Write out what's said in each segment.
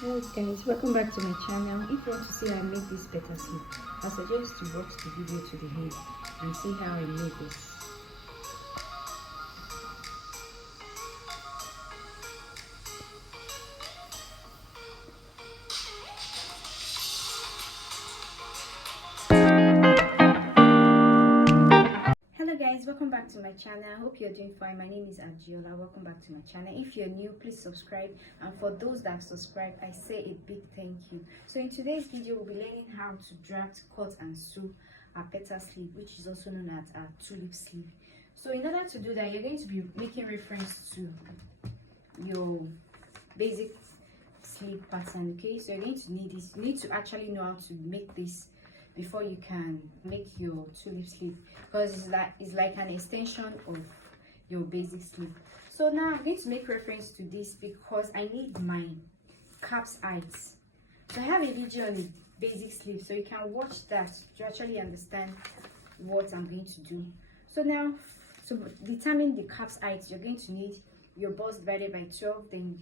Hello guys, welcome back to my channel. If you want to see how I make this petal sleeve, I suggest to watch the video to the end and see how I made this. Hello guys, welcome back to my channel. I hope you're doing fine. My name is Adiola. Welcome back to my channel. If you're new, please subscribe, and for those that have subscribed, I say a big thank you. So in today's video, we'll be learning how to draft, cut and sew a petal sleeve, which is also known as a tulip sleeve. So in order to do that, you're going to be making reference to your basic sleeve pattern. Okay, so you're going to need this. You need to actually know how to make this before you can make your tulip sleeve, because it's like an extension of your basic sleeve. So now I'm going to make reference to this because I need my cap's heights. So I have a video on the basic sleeve, so you can watch that to actually understand what I'm going to do. So now, to determine the cap's height, you're going to need your bust divided by 12, then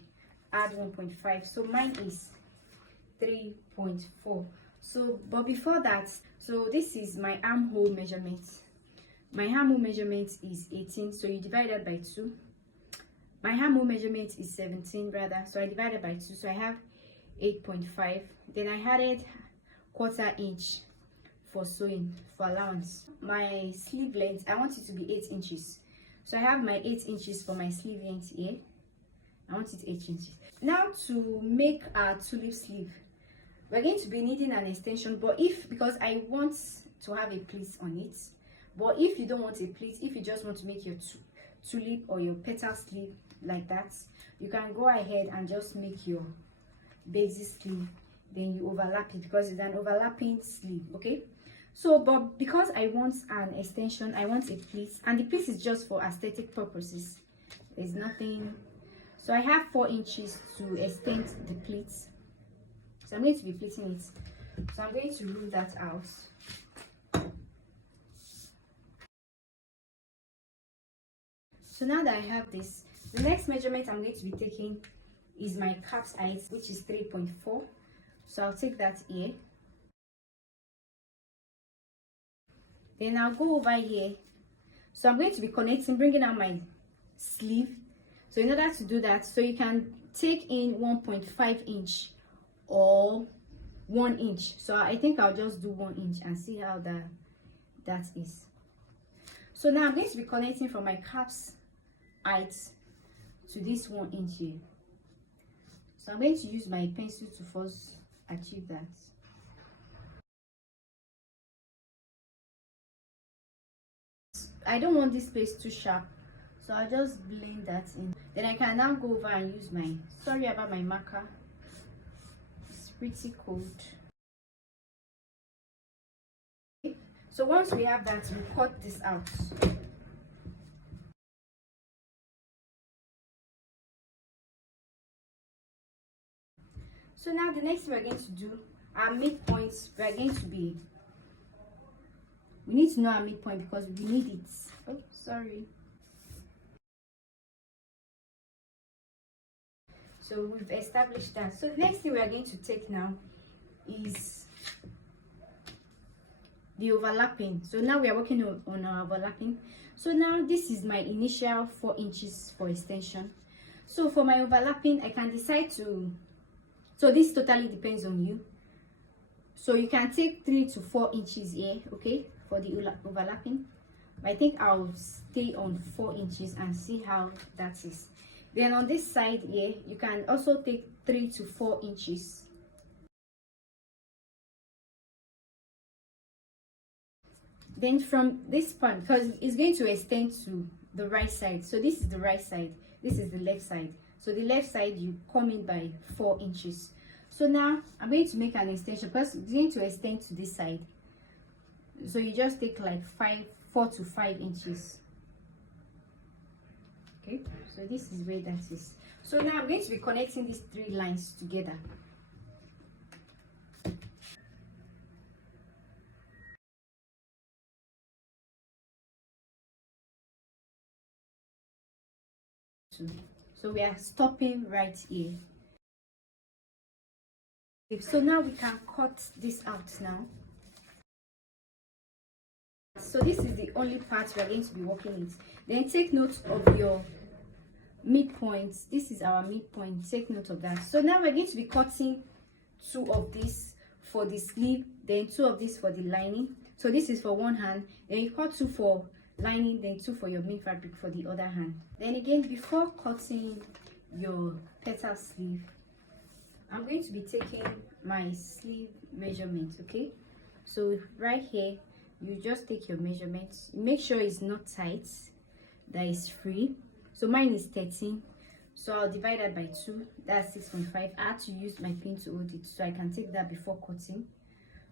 add 1.5. So mine is 3.4. So but before that, so this is my armhole measurement. My armhole measurement is 18, so you divide that by 2. My armhole measurement is 17 rather, so I divided by 2, so I have 8.5. Then I added 1/4 inch for sewing, for allowance. My sleeve length, I want it to be 8 inches, so I have my 8 inches for my sleeve length here. I want it 8 inches. Now to make a tulip sleeve, we're going to be needing an extension, but because I want to have a pleat on it, but if you don't want a pleat, if you just want to make your tulip or your petal sleeve like that, you can go ahead and just make your basic sleeve, then you overlap it because it's an overlapping sleeve. Okay, so but because I want an extension, I want a pleat, and the pleat is just for aesthetic purposes. There's nothing. So I have 4 inches to extend the pleat. So I'm going to be pleating it. So I'm going to rule that out. So now that I have this, the next measurement I'm going to be taking is my cap's height, which is 3.4. So I'll take that here. Then I'll go over here. So I'm going to be connecting, bringing out my sleeve. So in order to do that, so you can take in 1.5 inch or 1 inch. So I think I'll just do 1 inch and see how that is. So now I'm going to be connecting from my cap's height to this 1 inch here. So I'm going to use my pencil to first achieve that. I don't want this place too sharp, so I'll just blend that in. Then I can now go over and use my, sorry about my marker, it's pretty cold. So once we have that, we cut this out. So now the next thing we're going to do, our midpoints, we need to know our midpoint because we need it. Oh, sorry. So we've established that. So the next thing we are going to take now is the overlapping. So now we are working on our overlapping. So now this is my initial 4 inches for extension. So for my overlapping, I can decide to, so this totally depends on you. So you can take 3 to 4 inches here, okay, for the overlapping. I think I'll stay on 4 inches and see how that is. Then on this side here, you can also take 3 to 4 inches. Then from this point, because it's going to extend to the right side, so this is the right side, this is the left side. So the left side, you come in by 4 inches. So now I'm going to make an extension because it's going to extend to this side. So you just take like 4 to 5 inches. Okay, so this is where that is. So now I'm going to be connecting these 3 lines together. So we are stopping right here. So now we can cut this out now. So this is the only part we are going to be working with. Then take note of your midpoint. This is our midpoint. Take note of that. So now we're going to be cutting 2 of this for the sleeve, then 2 of this for the lining. So this is for one hand, then you cut 2 for lining, then 2 for your main fabric for the other hand. Then again, before cutting your petal sleeve, I'm going to be taking my sleeve measurement. Okay, so right here you just take your measurements, make sure it's not tight, that is free. So mine is 13, so I'll divide that by 2, that's 6.5. I had to use my pin to hold it, so I can take that before cutting.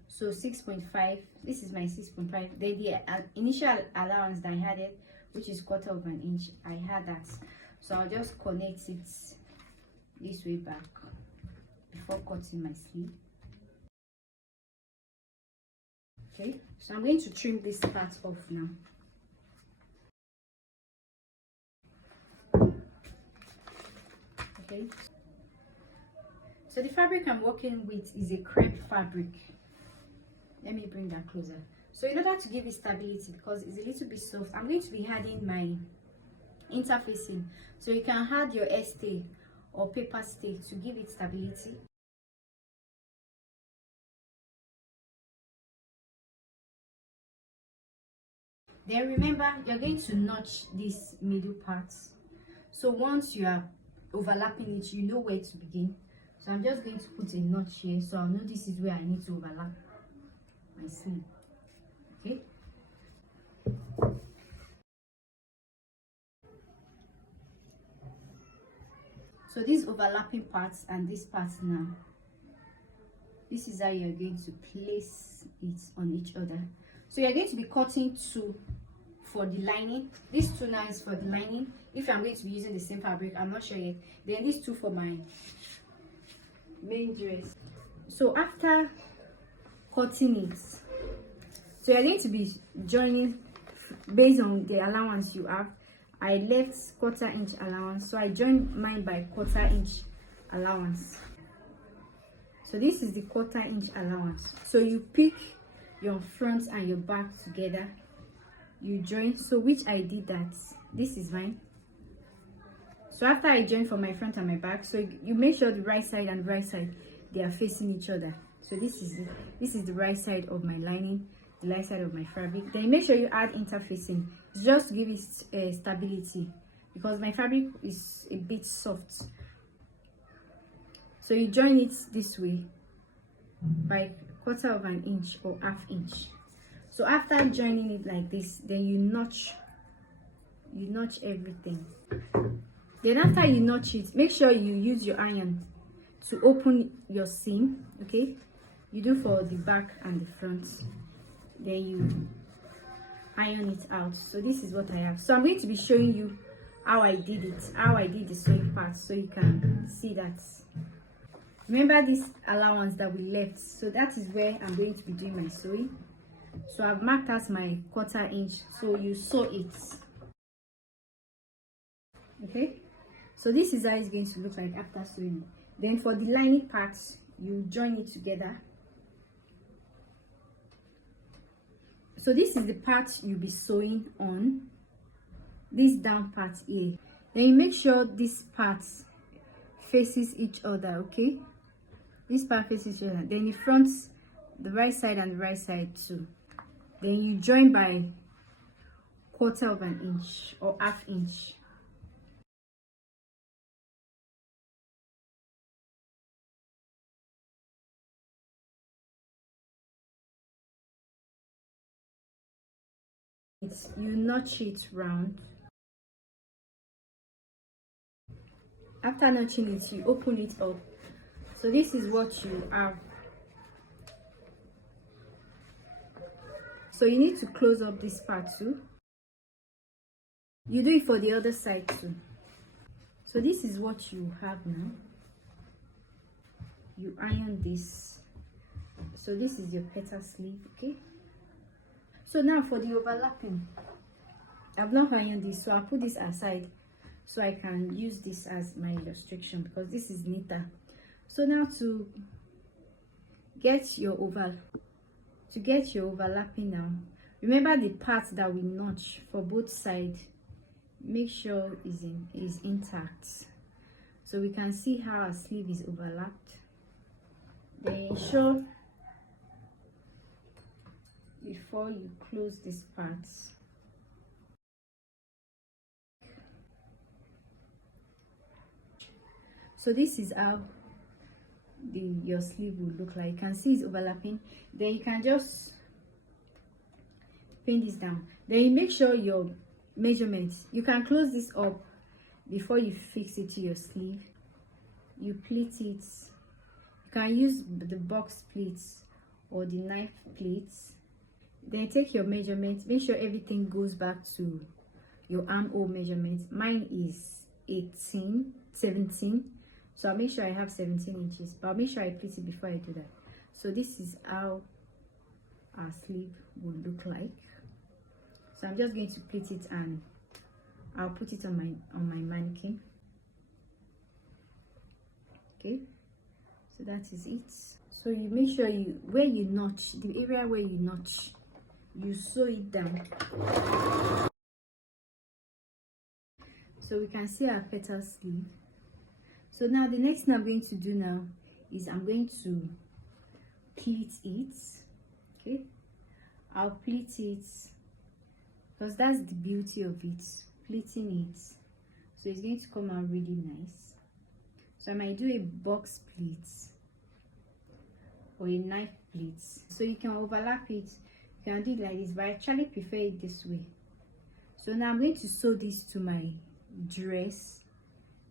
So 6.5, this is my 6.5. Then the initial allowance that I had it, which is 1/4 of an inch, I had that, so I'll just connect it this way back before cutting my sleeve. Okay, so I'm going to trim this part off now. Okay, so the fabric I'm working with is a crepe fabric. Let me bring that closer. So in order to give it stability, because it's a little bit soft, I'm going to be adding my interfacing. So you can add your stay or paper stay to give it stability. Then remember, you're going to notch this middle part. So once you are overlapping it, you know where to begin. So I'm just going to put a notch here, so I'll know this is where I need to overlap my sleeve. Okay, so these overlapping parts and this part now, this is how you're going to place it on each other. So you're going to be cutting 2 for the lining. This 2 now is for the lining. If I'm going to be using the same fabric, I'm not sure yet. Then these 2 for my main dress. So after cutting it, so you're going to be joining based on the allowance you have. I left 1/4 inch allowance, so I joined mine by 1/4 inch allowance. So this is the 1/4 inch allowance. So you pick your front and your back together, you join. So which I did that. This is mine. So after I join for my front and my back, so you make sure the right side and the right side, they are facing each other. So this is the right side of my lining, the right side of my fabric. Then make sure you add interfacing just to give it stability, because my fabric is a bit soft. So you join it this way by 1/4 of an inch or 1/2 inch. So after joining it like this, then you notch everything. Then after you notch it, make sure you use your iron to open your seam. Okay, you do for the back and the front, then you iron it out. So this is what I have. So I'm going to be showing you how I did it, how I did the sewing part, so you can see that. Remember this allowance that we left, so that is where I'm going to be doing my sewing. So I've marked as my 1/4 inch, so you sew it. Okay, so this is how it's going to look like after sewing. Then for the lining parts, you join it together. So this is the part you'll be sewing on, this down part here. Then you make sure this part faces each other. Okay, this part faces each other, then the front, the right side and the right side too. Then you join by 1/4 of an inch or 1/2 inch. You notch it round. After notching it, you open it up. So this is what you have. So you need to close up this part too. You do it for the other side too. So this is what you have now. You iron this. So this is your petal sleeve. Okay, so now for the overlapping, I've not ironed this, so I'll put this aside so I can use this as my illustration, because this is neater. So now to get your overlapping now, remember the part that we notch for both sides, make sure is intact, so we can see how our sleeve is overlapped. Then ensure before you close this part. So this is how your sleeve will look like. You can see it's overlapping. Then you can just pin this down. Then you make sure your measurements, you can close this up before you fix it to your sleeve. You pleat it. You can use the box pleats or the knife pleats. Then take your measurements, make sure everything goes back to your armhole measurement. Mine is 17, so I'll make sure I have 17 inches, but I'll make sure I pleat it before I do that. So this is how our sleeve will look like. So I'm just going to pleat it and I'll put it on my mannequin. Okay, so that is it. So you make sure where you notch, the area where you notch, you sew it down. So we can see our petal sleeve. So now the next thing I'm going to do now is I'm going to pleat it. Okay, I'll pleat it because that's the beauty of it, pleating it. So it's going to come out really nice. So I might do a box pleat or a knife pleat. So you can overlap it. You can do it like this, but I actually prefer it this way. So now I'm going to sew this to my dress.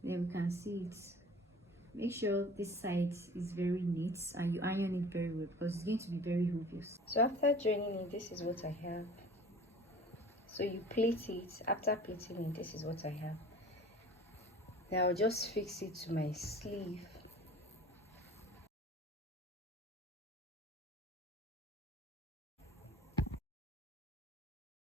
Then we can see it. Make sure this side is very neat and you iron it very well because it's going to be very obvious. So after joining it, this is what I have. So you plait it. After plaiting it, this is what I have. Now I'll just fix it to my sleeve.